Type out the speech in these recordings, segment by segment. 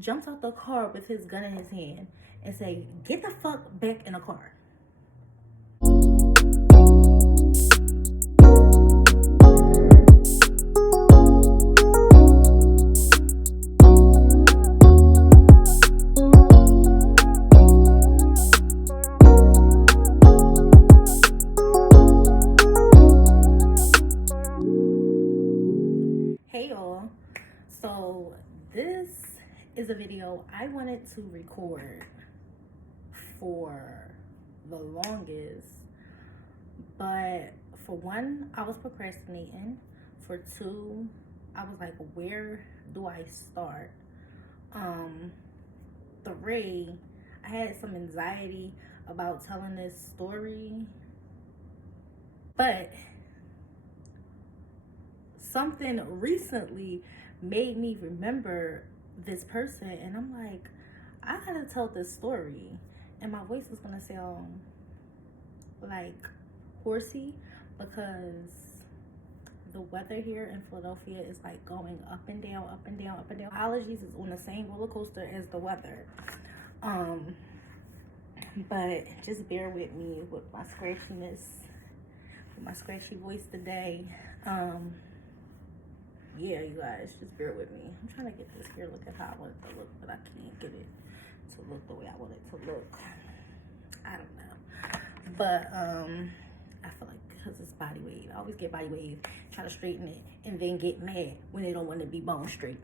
jumps out the car with his gun in his hand and say, "Get the fuck back in the car." Hey y'all. So this is a video I wanted to record for the longest, but for one, I was procrastinating. For two, I was like, where do I start? Three, I had some anxiety about telling this story, but something recently made me remember this person, and I'm like, I gotta tell this story. And my voice is gonna sound like horsey because the weather here in Philadelphia is like going up and down, up and down, up and down. Allergies is on the same roller coaster as the weather. But just bear with me with my scratchiness, with my scratchy voice today. Yeah, you guys, just bear with me. I'm trying to get this hair looking how I want it to look, but I can't get it to look the way I want it to look. I don't know. But I feel like because it's body wave, I always get body wave, try to straighten it, and then get mad when they don't want to be bone straight.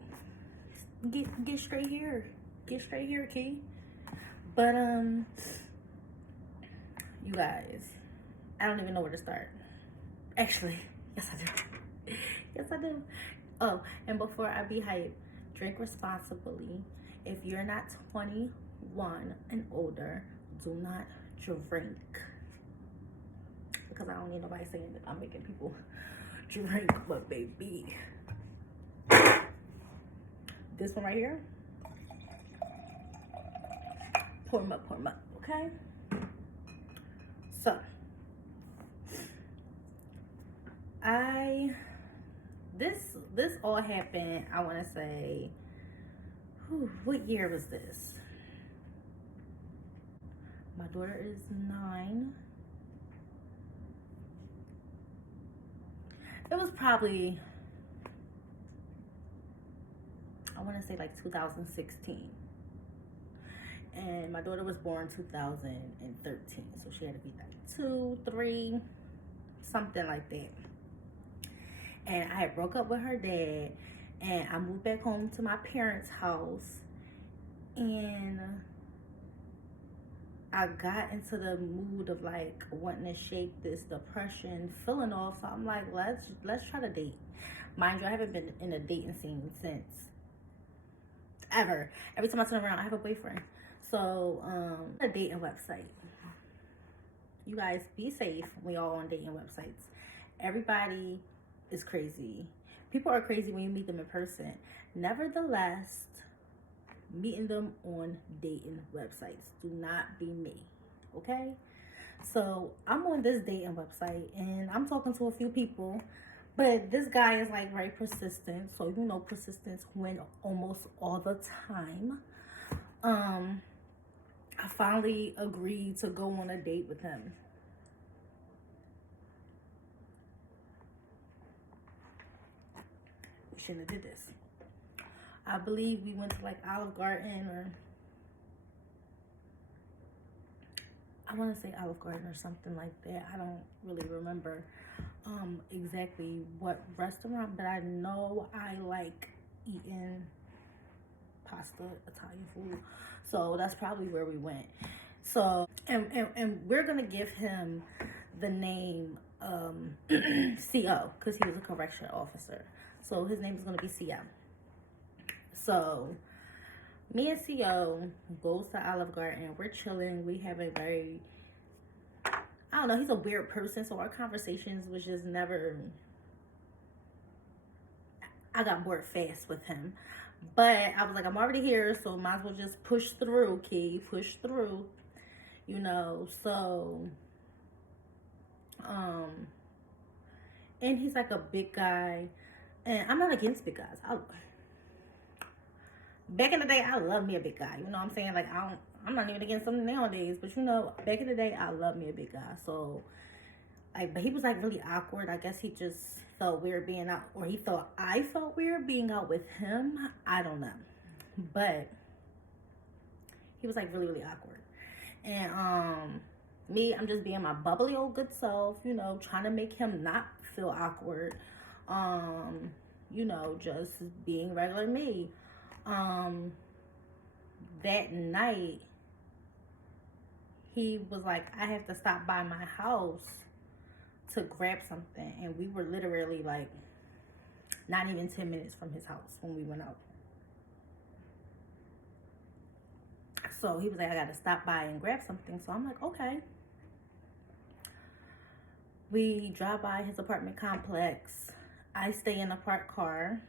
Get straight here. Get straight here, Key. But you guys, I don't even know where to start. Actually, yes I do. Yes I do. Oh, and before I be hype, drink responsibly. If you're not 21 and older, do not drink. Because I don't need nobody saying that I'm making people drink, but baby. This one right here, pour them up, okay? So, this all happened, I want to say, what year was this? My daughter is 9. It was probably, I want to say like 2016. And my daughter was born 2013. So she had to be like 2, 3, something like that. And I had broke up with her dad, and I moved back home to my parents' house, and I got into the mood of like wanting to shake this depression feeling off. So I'm like, let's try to date. Mind you, I haven't been in a dating scene since ever. Every time I turn around, I have a boyfriend. So a dating website. You guys be safe when y'all on dating websites. Everybody is crazy. People are crazy when you meet them in person. Nevertheless, meeting them on dating websites do not be me, okay? So I'm on this dating website and I'm talking to a few people, but this guy is like very persistent. So you know, persistence win almost all the time. I finally agreed to go on a date with him. We shouldn't have did this. I believe we went to like Olive Garden, or I want to say Olive Garden or something like that. I don't really remember exactly what restaurant, but I know I like eating pasta, Italian food. So that's probably where we went. So, and we're going to give him the name CO because he was a correction officer. So his name is going to be CO. So me and CO goes to Olive Garden. We're chilling. We have a very, I don't know, he's a weird person. So our conversations was just never, I got bored fast with him. But I was like, I'm already here, so might as well just push through, Key. Push through, you know. So, and he's like a big guy. And I'm not against big guys. Back in the day, I love me a big guy. You know what I'm saying? Like, I'm not even against something nowadays. But, you know, back in the day, I love me a big guy. So, like, but he was, like, really awkward. I guess he just felt weird being out. Or he thought I felt weird being out with him. I don't know. But he was, like, really, really awkward. And, me, I'm just being my bubbly old good self, you know, trying to make him not feel awkward. You know, just being regular me. That night, he was like, I have to stop by my house to grab something. And we were literally like not even 10 minutes from his house when we went out. So he was like, I got to stop by and grab something. So I'm like, okay. We drive by his apartment complex. I stay in a parked car.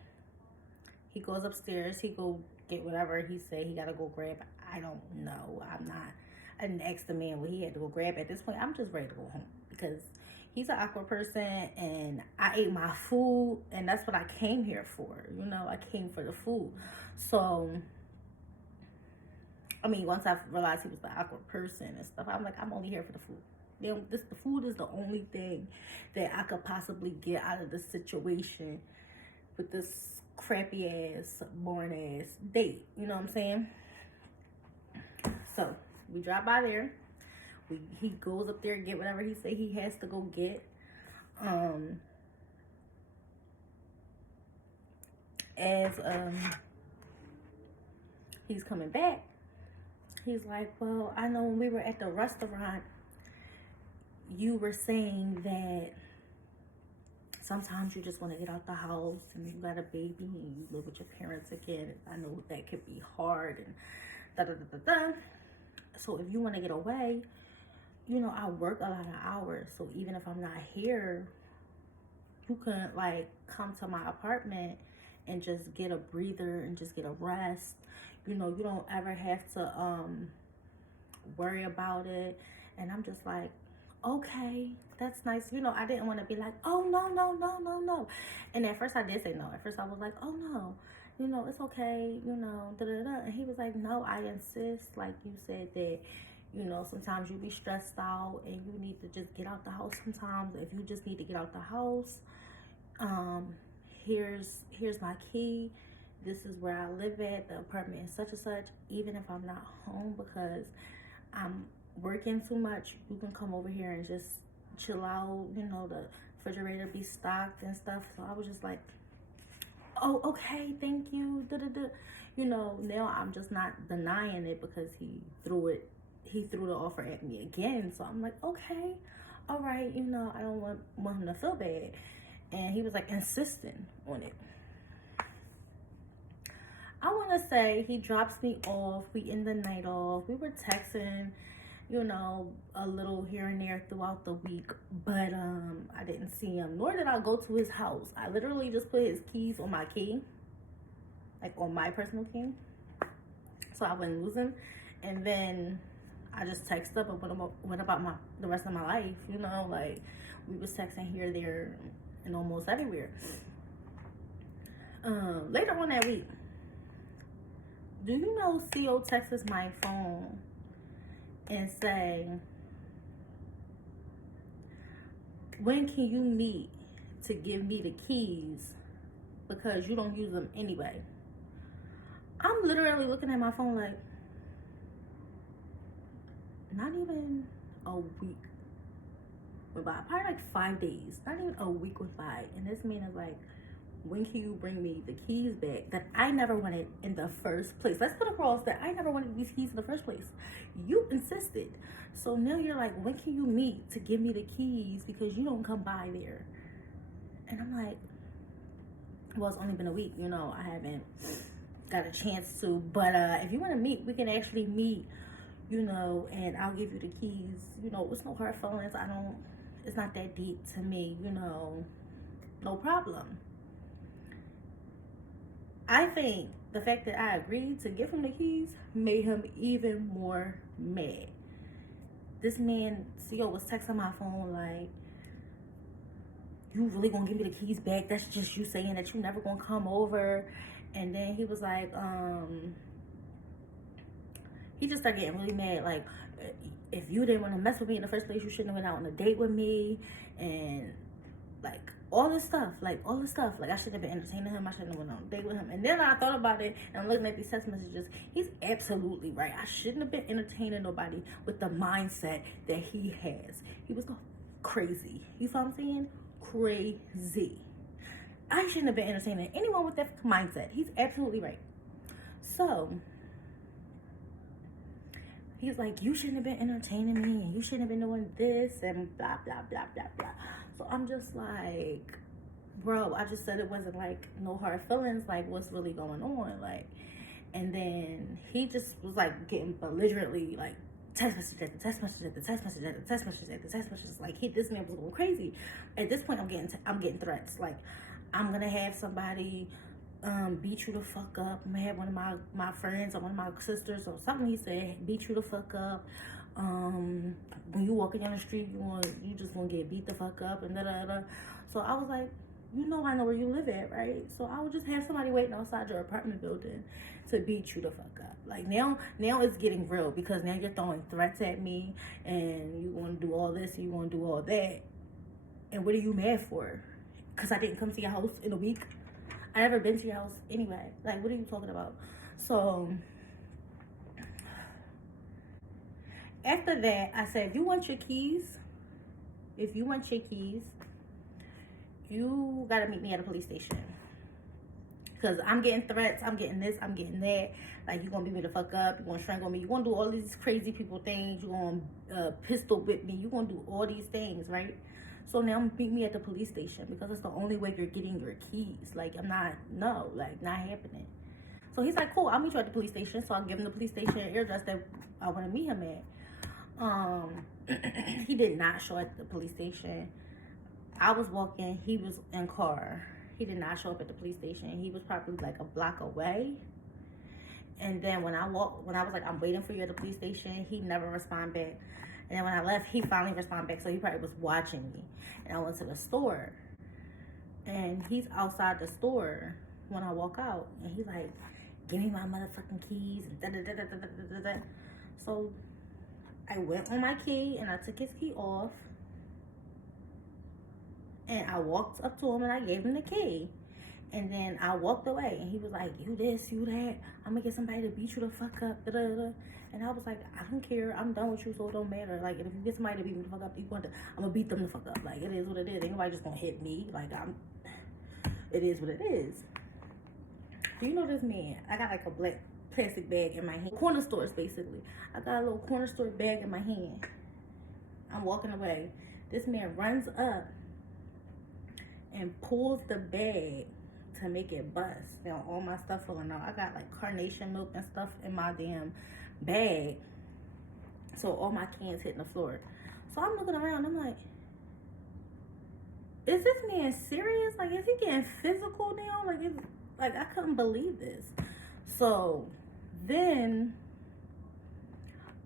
He goes upstairs. He go get whatever he said he got to go grab. I don't know. I didn't ask the man what he had to go grab. At this point, I'm just ready to go home because he's an awkward person and I ate my food and that's what I came here for. You know, I came for the food. So, I mean, once I realized he was the awkward person and stuff, I'm like, I'm only here for the food. You know, the food is the only thing that I could possibly get out of this situation with this crappy ass, boring ass date. You know what I'm saying? So we drive by there. He goes up there and get whatever he say he has to go get. As he's coming back, he's like, well, I know when we were at the restaurant, you were saying that sometimes you just want to get out the house and you got a baby and you live with your parents again. I know that could be hard and da-da-da-da-da. So if you want to get away, you know, I work a lot of hours. So even if I'm not here, you can like come to my apartment and just get a breather and just get a rest. You know, you don't ever have to worry about it. And I'm just like, okay, that's nice. You know, I didn't want to be like, oh, no. And at first I did say no. At first I was like, oh, no, you know, it's okay, you know, da-da-da. And he was like, no, I insist. Like you said that, you know, sometimes you be stressed out and you need to just get out the house sometimes. If you just need to get out the house, here's my key. This is where I live at. The apartment is such and such. Even if I'm not home because I'm working too much, you can come over here and just chill out. You know, the refrigerator be stocked and stuff. So I was just like, oh, okay, thank you. Da-da-da. You know, now I'm just not denying it because he threw the offer at me again. So I'm like, okay, all right, you know, I don't want him to feel bad. And he was like insisting on it. I want to say he drops me off. We end the night off. We were texting, you know, a little here and there throughout the week, but I didn't see him, nor did I go to his house. I literally just put his keys on my key, like on my personal key, so I wouldn't lose him. And then I just texted up and went about the rest of my life, you know, like we was texting here, there, and almost everywhere. Later on that week, do you know CO texts my phone and say, when can you meet to give me the keys because you don't use them anyway? I'm literally looking at my phone like, not even a week went by, probably like 5 days, not even a week went by, and this man is like, when can you bring me the keys back that I never wanted in the first place? Let's put across that I never wanted these keys in the first place. You insisted. So now you're like, when can you meet to give me the keys because you don't come by there? And I'm like, well, it's only been a week, you know, I haven't got a chance to. But if you want to meet, we can actually meet, you know, and I'll give you the keys. You know, it's no hard feelings. It's not that deep to me, you know, no problem. I think the fact that I agreed to give him the keys made him even more mad. This man, CO, was texting my phone like, you really gonna give me the keys back? That's just you saying that you never gonna come over And then he was like, he just started getting really mad. Like, if you didn't want to mess with me in the first place, you shouldn't have went out on a date with me. And like all this stuff. Like I shouldn't have been entertaining him. I shouldn't have went on a date with him. And then I thought about it, and I'm looking at these text messages. He's absolutely right. I shouldn't have been entertaining nobody with the mindset that he has. He was crazy. You feel what I'm saying? Crazy. I shouldn't have been entertaining anyone with that mindset. He's absolutely right. So he's like, you shouldn't have been entertaining me, and you shouldn't have been doing this, and blah, blah, blah, blah, blah. So I'm just like, bro, I just said it wasn't like no hard feelings, like what's really going on? Like, and then he just was like getting belligerently like text message after text message after text message after text message after text messages. Like this man was going crazy. At this point, I'm getting threats. Like, I'm gonna have somebody beat you the fuck up. I'm gonna have one of my friends or one of my sisters or something. He said beat you the fuck up. When you walking down the street, you just gonna get beat the fuck up and da da da. So I was like, you know, I know where you live at, right? So I would just have somebody waiting outside your apartment building to beat you the fuck up. Like now it's getting real, because now you're throwing threats at me, and you want to do all this, and you want to do all that. And what are you mad for? Because I didn't come to your house in a week. I never been to your house anyway. Like, what are you talking about? So after that, I said, if you want your keys, you gotta meet me at a police station. Because I'm getting threats, I'm getting this, I'm getting that. Like, you gonna beat me the fuck up, you gonna strangle me, you gonna do all these crazy people things, you gonna pistol whip me, you gonna do all these things, right? So now meet me at the police station, because it's the only way you're getting your keys. Like, not happening. So he's like, cool, I'll meet you at the police station. So I'll give him the police station address that I want to meet him at. He did not show at the police station. I was walking, he was in car. He did not show up at the police station. He was probably like a block away. And then when I was like, I'm waiting for you at the police station, he never responded back. And then when I left, he finally responded back. So he probably was watching me. And I went to the store. And he's outside the store when I walk out. And he's like, give me my motherfucking keys. And da-da-da-da-da-da-da-da. So I went on my key, and I took his key off. And I walked up to him, and I gave him the key. And then I walked away, and he was like, you this, you that. I'm going to get somebody to beat you the fuck up. Da-da-da-da. And I was like, I don't care. I'm done with you, so it don't matter. Like, if you get somebody to beat me the fuck up, I'm going to beat them the fuck up. Like, it is what it is. Ain't nobody just going to hit me. Like, it is what it is. Do you know this man? I got like a black plastic bag in my hand. Corner stores, basically. I got a little corner store bag in my hand. I'm walking away. This man runs up and pulls the bag to make it bust. Now, all my stuff falling out. I got like carnation milk and stuff in my damn bag. So all my cans hitting the floor. So I'm looking around. I'm like, is this man serious? Like, is he getting physical now? Like, I couldn't believe this. So then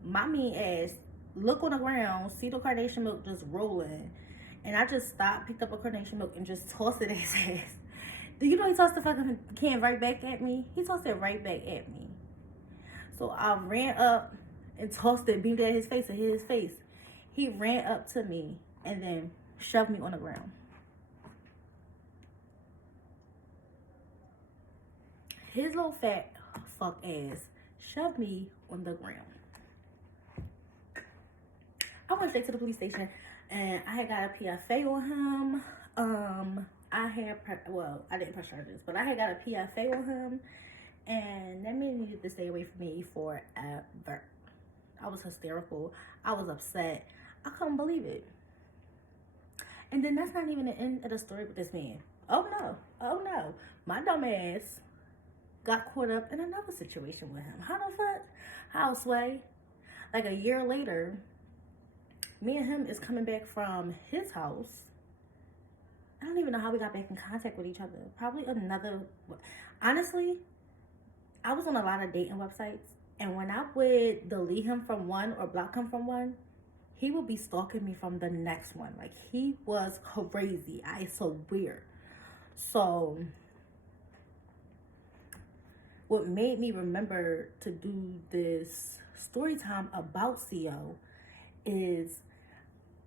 my mean ass look on the ground, see the carnation milk just rolling, and I just stopped, picked up a carnation milk, and just tossed it at his ass. Do you know he tossed the fucking can right back at me? He tossed it right back at me. So I ran up and tossed it, beamed it at his face, and hit his face. He ran up to me and then shoved me on the ground. His little fat fuck ass shoved me on the ground. I went straight to the police station, and I had got a PFA on him. I didn't press charges, but I had got a PFA on him, and that man needed to stay away from me forever. I was hysterical. I was upset. I couldn't believe it. And then that's not even the end of the story with this man. Oh no. My dumb ass got caught up in another situation with him. How the fuck? How, Sway? Like a year later, me and him is coming back from his house. I don't even know how we got back in contact with each other. Probably honestly, I was on a lot of dating websites, and when I would delete him from one or block him from one, he would be stalking me from the next one. Like, he was crazy. I swear. So what made me remember to do this story time about CO is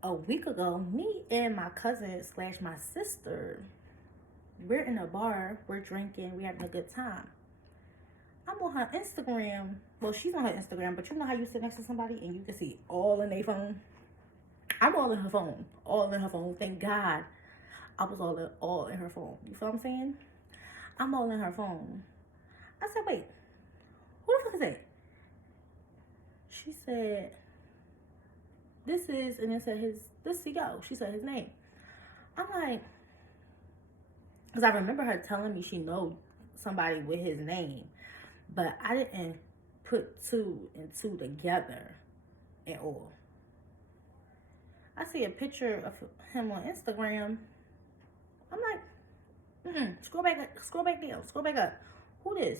a week ago, me and my cousin / my sister, we're in a bar, we're drinking, we're having a good time. I'm on her Instagram. Well, she's on her Instagram, but you know how you sit next to somebody and you can see all in their phone? I'm all in her phone. All in her phone. Thank God I was all in her phone. You feel what I'm saying? I'm all in her phone. I said, wait, who the fuck is that? She said, this is, and it said this CO. She said his name. I'm like, because I remember her telling me she know somebody with his name, but I didn't put 2 and 2 together at all. I see a picture of him on Instagram. I'm like, scroll back down, scroll back up. Who this?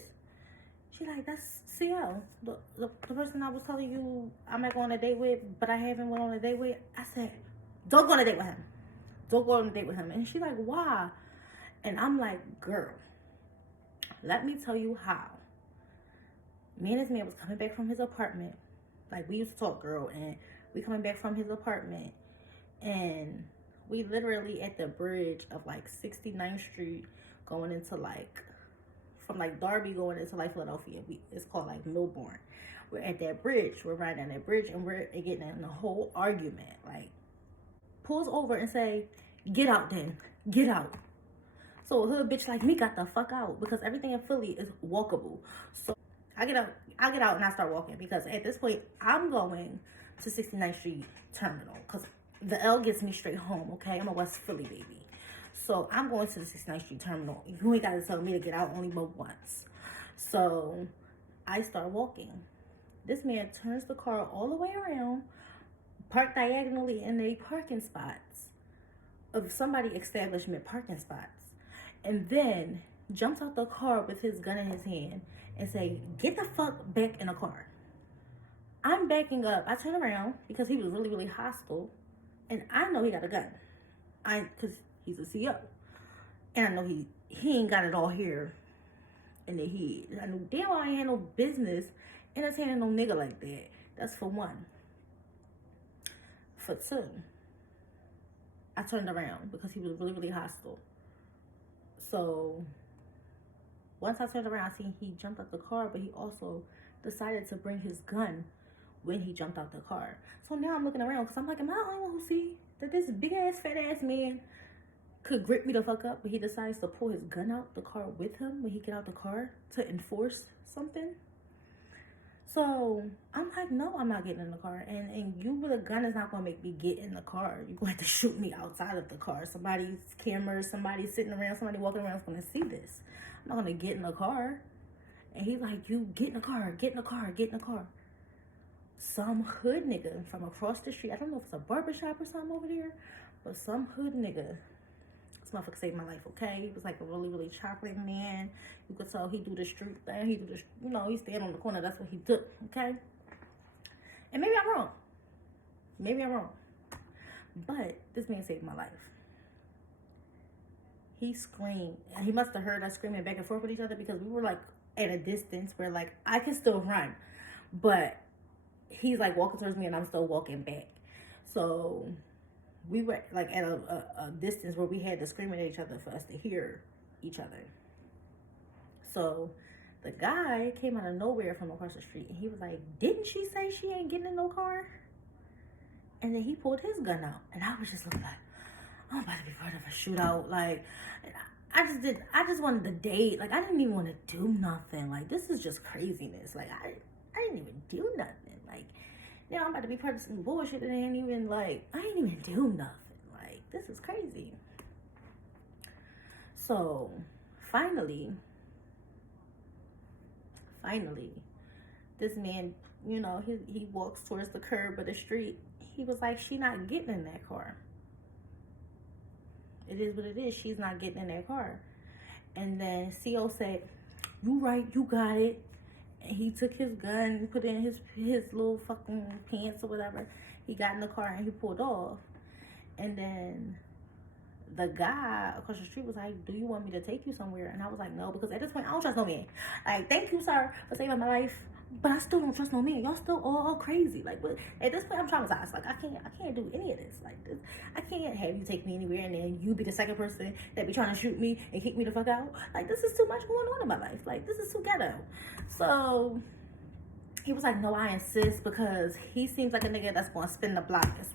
She like, that's CL, the person I was telling you I might go on a date with, but I haven't went on a date with. I said, don't go on a date with him. Don't go on a date with him. And she's like, why? And I'm like, girl, let me tell you how. Me and this man was coming back from his apartment. Like, we used to talk, girl, and we coming back from his apartment. And we literally at the bridge of, like, 69th Street going into, like, from, like, Darby going into, like, Philadelphia. It's called, like, Milbourne. We're at that bridge. We're riding on that bridge, and we're getting in a whole argument. Like, pulls over and say, get out then. Get out. So a hood bitch like me got the fuck out because everything in Philly is walkable. So I get out and I start walking because at this point I'm going to 69th Street Terminal because the L gets me straight home, okay? I'm a West Philly baby. So I'm going to the 69th Street Terminal. You ain't got to tell me to get out only but once. So I start walking. This man turns the car all the way around, parked diagonally in a parking spots of somebody establishment parking spots. And then jumps out the car with his gun in his hand and say, get the fuck back in the car. I'm backing up. I turn around because he was really, really hostile. And I know he got a gun. Because he's a CO. And I know he ain't got it all here in the head. I know damn well I ain't had no business entertaining no nigga like that. That's for one. For two, I turned around because he was really, really hostile. So once I turned around, I seen he jumped out the car, but he also decided to bring his gun when he jumped out the car. So now I'm looking around because I'm like, am I the only one who see that this big ass, fat ass man could grip me the fuck up, but he decides to pull his gun out the car with him when he get out the car to enforce something? So I'm like, no, I'm not getting in the car. And you with a gun is not going to make me get in the car. You're going to have to shoot me outside of the car. Somebody's camera, somebody sitting around, somebody walking around is going to see this. I'm not going to get in the car. And he's like, you get in the car, get in the car, get in the car. Some hood nigga from across the street. I don't know if it's a barbershop or something over there, but some hood nigga. This motherfucker saved my life, okay? He was like a really, really chocolate man. You could tell he do the street thing. He do the, he stand on the corner. That's what he do, okay? And maybe I'm wrong. Maybe I'm wrong. But this man saved my life. He screamed. He must have heard us screaming back and forth with each other because we were like at a distance where like I can still run. But he's like walking towards me and I'm still walking back. So we were like at a distance where we had to scream at each other for us to hear each other. So the guy came out of nowhere from across the street and he was like, didn't she say she ain't getting in no car? And then he pulled his gun out and I was just looking like, I'm about to be part of a shootout. Like, I just wanted to date. Like, I didn't even want to do nothing. Like, this is just craziness. Like, I didn't even do nothing. Like, I'm about to be part of some bullshit that I ain't even do nothing. Like, this is crazy. So, finally, this man, he walks towards the curb of the street. He was like, she not getting in that car. It is what it is. She's not getting in that car. And then CO said, you right, you got it. And he took his gun, put it in his little fucking pants or whatever. He got in the car and he pulled off. And then the guy across the street was like, do you want me to take you somewhere? And I was like, no, because at this point, I don't trust no man. Like, thank you, sir, for saving my life, but I still don't trust no man. Y'all still all crazy. Like, but at this point, I'm traumatized. Like, I can't do any of this. Like, this, I can't have you take me anywhere and then you be the second person that be trying to shoot me and kick me the fuck out. Like, this is too much going on in my life. Like, this is too ghetto. So he was like, no, I insist, because he seems like a nigga that's gonna spin the block as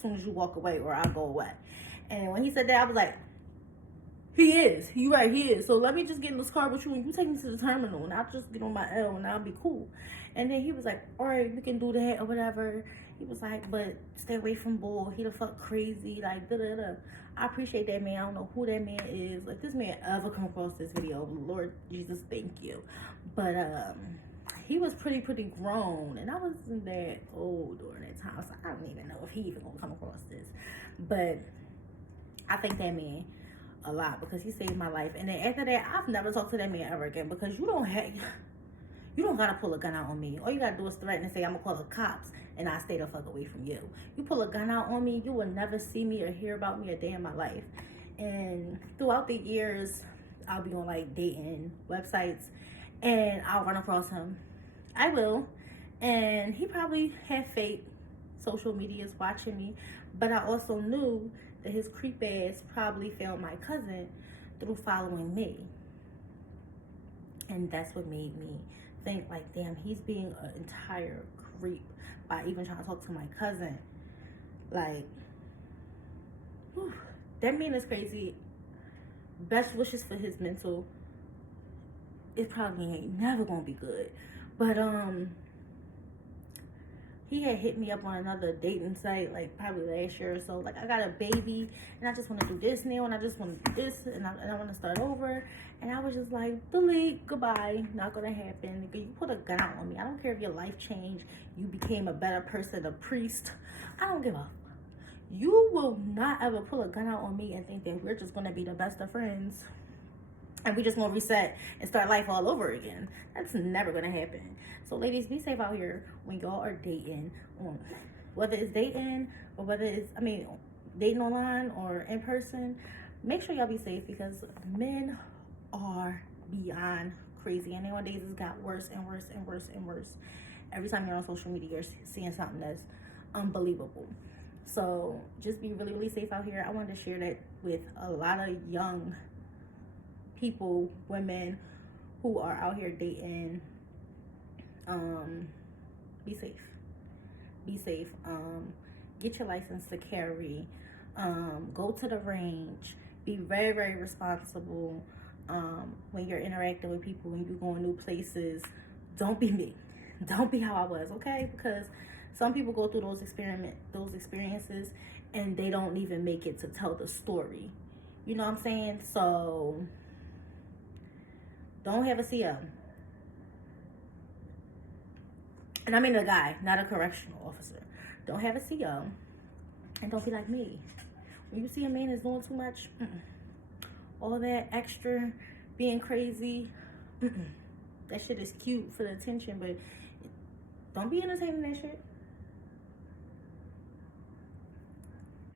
soon as you walk away or I go away. And when he said that, I was like, he is. You right, he is. So let me just get in this car with you and you take me to the terminal and I'll just get on my L and I'll be cool. And then he was like, all right, we can do that or whatever. He was like, but stay away from Bull. He the fuck crazy. Like, da-da-da. I appreciate that man. I don't know who that man is. Like, this man ever come across this video. Lord Jesus, thank you. But, he was pretty grown, and I wasn't that old during that time, so I don't even know if he even gonna come across this. But I thank that man a lot because he saved my life. And then after that, I've never talked to that man ever again, because you don't gotta pull a gun out on me. All you gotta do is threaten and say, I'm gonna call the cops, and I stay the fuck away from you. You pull a gun out on me, you will never see me or hear about me a day in my life. And throughout the years, I'll be on like dating websites, and I'll run across him. I will. And he probably had fake social medias watching me, but I also knew that his creep ass probably found my cousin through following me. And that's what made me think, like, damn, he's being an entire creep by even trying to talk to my cousin. Like, whew, that man is crazy. Best wishes for his mental. It probably ain't never gonna be good. But he had hit me up on another dating site, like probably last year or so. Like, I got a baby and I just want to do this now, and I just want to do this, and I want to start over. And I was just like, delete, goodbye, not gonna happen. You put a gun out on me. I don't care if your life changed, you became a better person, a priest. I don't give a fuck. You will not ever pull a gun out on me and think that we're just gonna be the best of friends and we just gonna reset and start life all over again. That's never gonna happen. So ladies, be safe out here when y'all are dating, whether it's dating or whether it's, dating online or in person. Make sure y'all be safe, because men are beyond crazy, and nowadays it's got worse and worse and worse and worse. Every time you're on social media, you're seeing something that's unbelievable. So just be really safe out here. I wanted to share that with a lot of young people, women who are out here dating. Be safe. Get your license to carry. Go to the range. Be very responsible when you're interacting with people, when you're going new places. Don't be me. Don't be how I was, okay? Because some people go through those experiences and they don't even make it to tell the story. You know what I'm saying? So don't have a CO. And I mean a guy, not a correctional officer. Don't have a CO. And don't be like me. When you see a man is doing too much, all that extra, being crazy, that shit is cute for the attention, but don't be entertaining that shit.